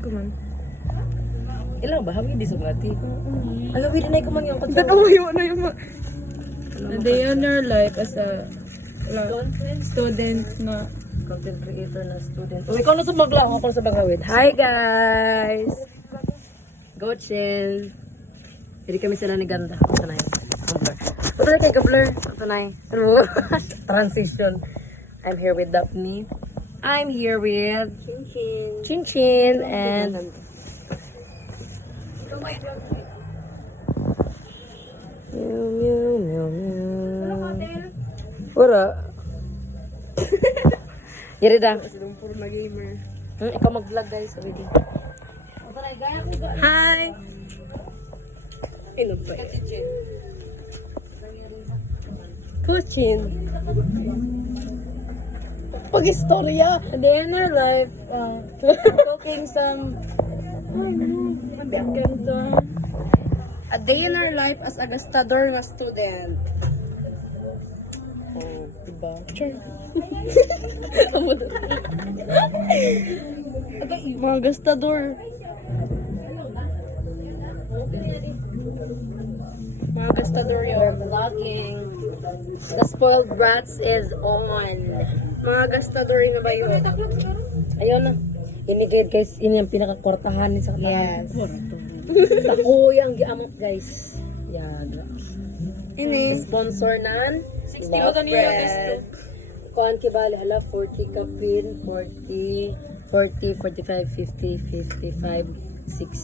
Kuman. Ilang ba? Hawin di sa ngati. Alam, hindi na kumang yung Ba't ako yung ano yung a day on our life as a student nga. Content creator na student. O, ikaw na sa magla. Ako na sa bagawid. Hi, guys! Go chill. Hindi kami sila ni Ganda. Ito na yun. Ito na kay Kabler. Ito na yun. Transition. I'm here with Daphne. I'm here with Chin Chin and meow meow meow meow. Wala. Yari da. Puro na gamer. Ikaw mag-vlog guys sa video. Hi! Ano ba yun? Kuchin. Pag-istorya. A day in our life. Cooking some... A day in our life as a gastador na student. Oh, diba? Sure. Mga gastador. Mga gastador We're yun. vlogging. The spoiled brats is on. Mga gastador na ba yun? Ayun na. Inigid guys, ini ang pinaka-kwartahan sa katahan. Yes. Ako yung giamot guys. Yan. Ini. Sponsor nan 60 ba kanina gusto? Kuan kibali hala 40 kapin, 40, 45, 50, 55, 60.